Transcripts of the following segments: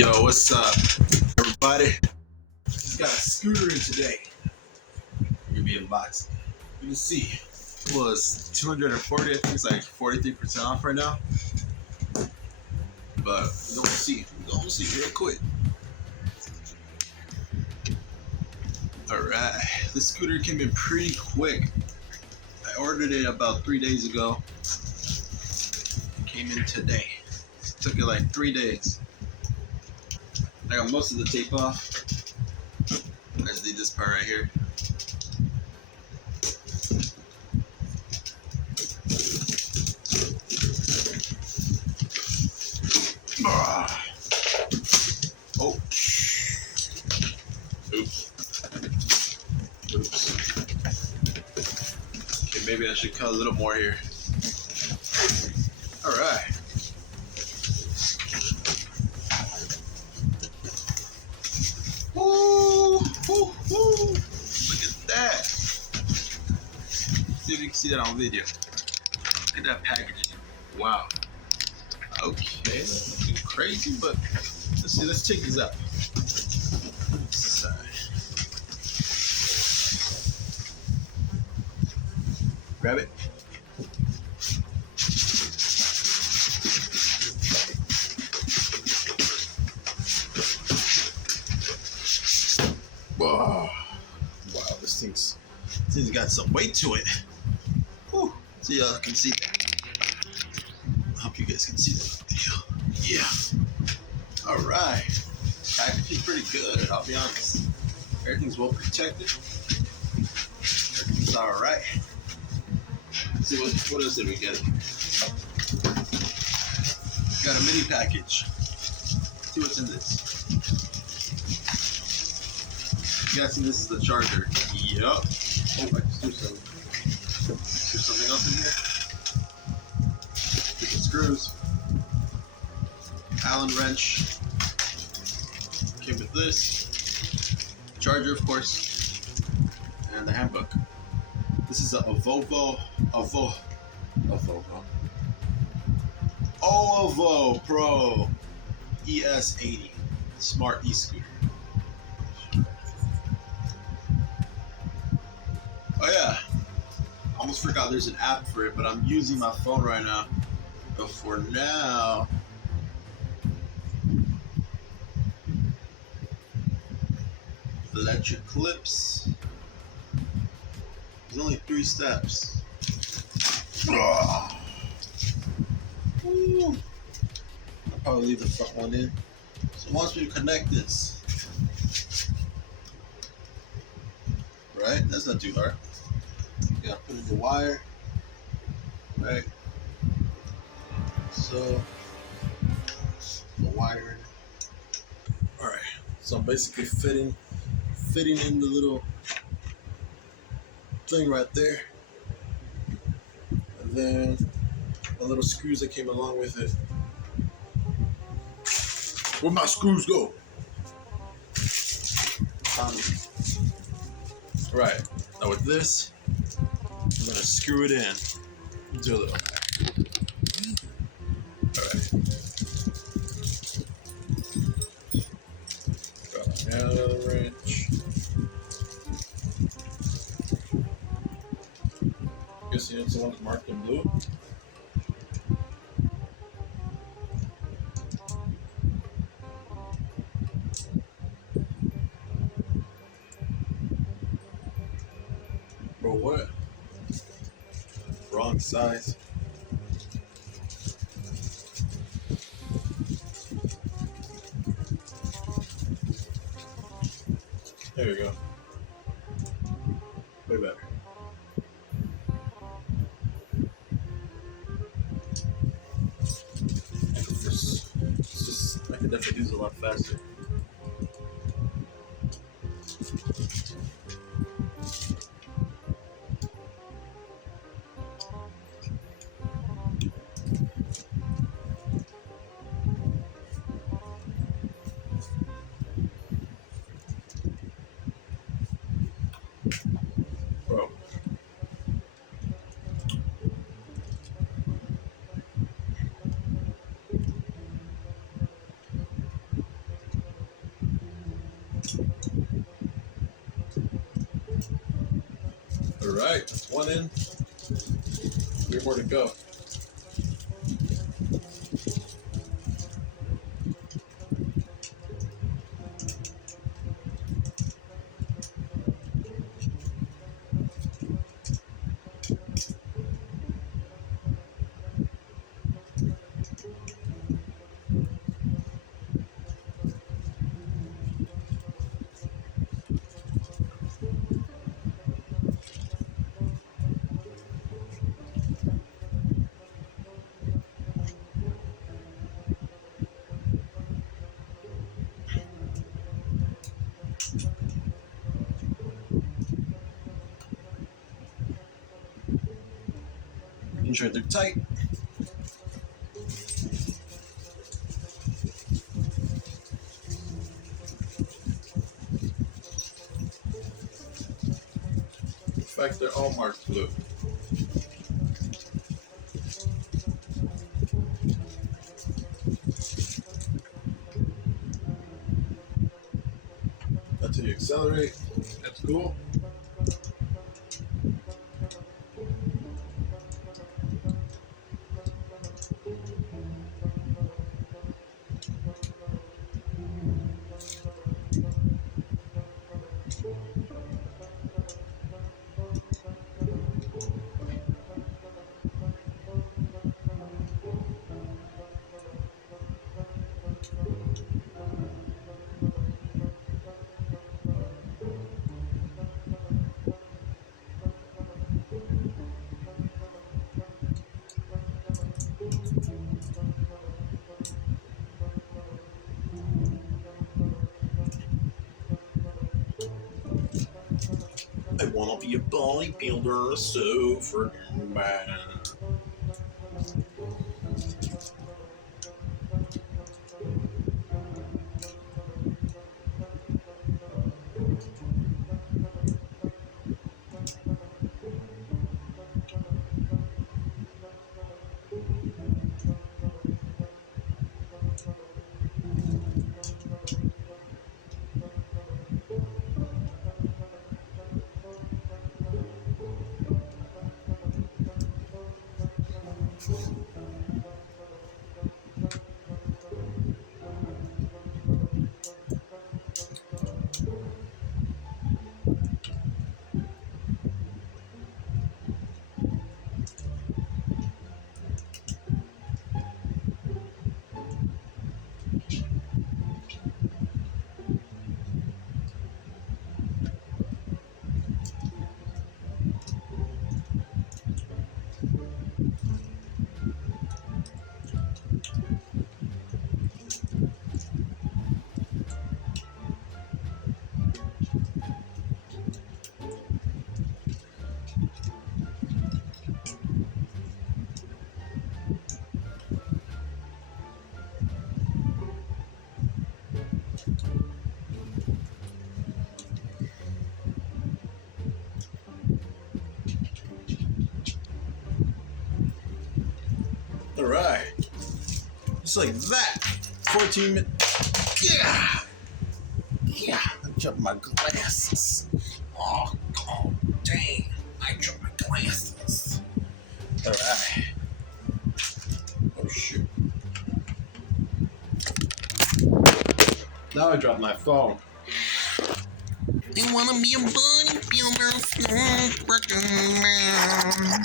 Yo, what's up, everybody? Just got a scooter in today. Gonna be unboxing. You can see it was 240. I think it's like 43% off right now. But we're gonna see. We're gonna see real quick. All right, this scooter came in pretty quick. I ordered it about 3 days ago. It came in today. It took it like 3 days. I got most of the tape off. I just need this part right here. Oh. Oops. Okay, maybe I should cut a little more here. All right. Ooh, ooh, ooh. Look at that. See if you can see that on video. Look at that packaging. Wow. Okay, that's looking crazy, but let's see. Let's check this out. Grab it. Whoa. Wow, this thing's got some weight to it. Whew. So y'all can see that. I hope you guys can see that video. Yeah. Alright. Packaging's pretty good, I'll be honest. Everything's well protected. Everything's alright. Let's see what else did we get? Got a mini package. Let's see what's in this. I'm guessing this is the charger. Yup. Oh, I just threw something else in here. Here's the screws. Allen wrench. Came with this. Charger, of course. And the handbook. This is a AOVOPRO ES80 smart e-scooter. Oh yeah, almost forgot there's an app for it, but I'm using my phone right now. But for now, electric clips. There's only 3 steps. Ooh. I'll probably leave the front one in. So once we connect this, right? That's not too hard. You gotta put in the wire, right? So the wire. All right. So I'm basically fitting in the little thing right there, and then the little screws that came along with it. Where'd my screws go? Right. Now with this, I'm gonna screw it in. Do a little. Alright. Got another wrench. Guess it's the one that's marked in blue. Bro, what? Wrong size. There we go. Way better. I could definitely do this a lot faster. Bro. Alright, that's one in. 3 more to go. Making sure they're tight. In fact, they're all marked blue. Until you accelerate, that's cool. I wanna be a bodybuilder so freaking bad. Alright. Just like that. 14 minutes. Yeah! Yeah, I dropped my glasses. Oh, dang. I dropped my glasses. Alright. Oh, shoot. Now I dropped my phone. I wanna be a bodybuilder, so freaking man.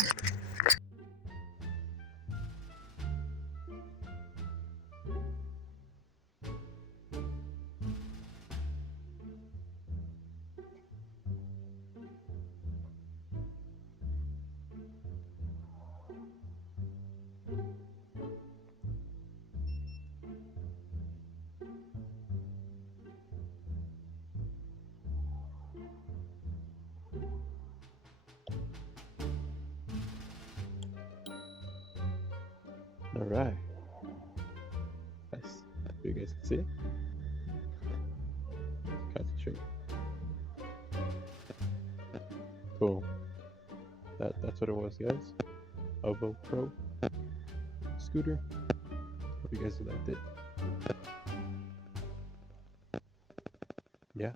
Alright. That's you guys can see it. Concentrate. Cool. That's what it was, guys. AOVOPRO scooter. Hope you guys liked it. Yeah.